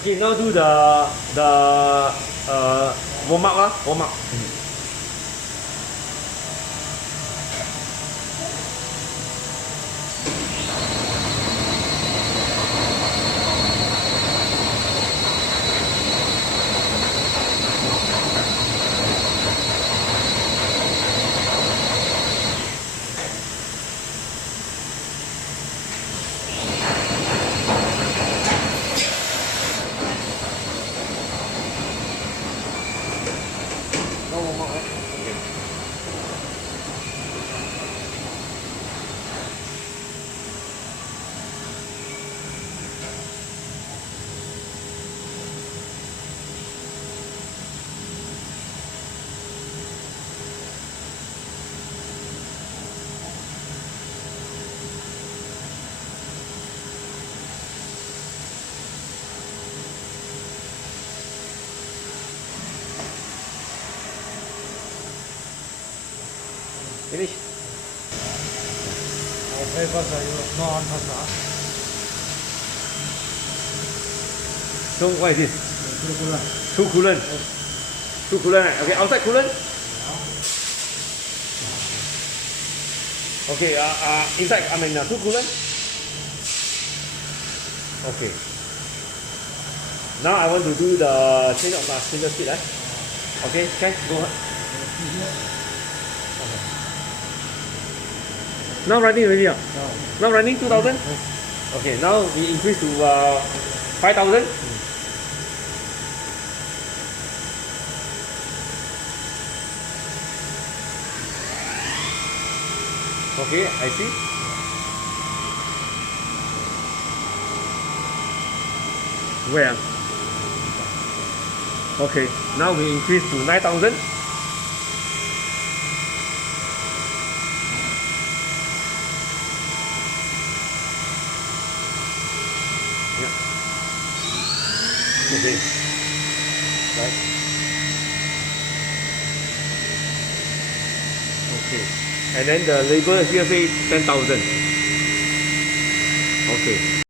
Okay, now do the warm up lah, warm up. Now warm up, okay. Finish. Okay, first you no on first. So what is this? Two coolant. Two coolant. Right? Okay, outside coolant. Okay, inside. I mean, two coolant. Okay. Now I want to do the change of single speed. Okay, okay, go ahead. Now running already. Now running 2000. Okay, now we increase to 5000. Okay, I see. Where? Okay, now we increase to 9000. Yeah. Okay. Right. Okay. And then the label here say 10,000. Okay.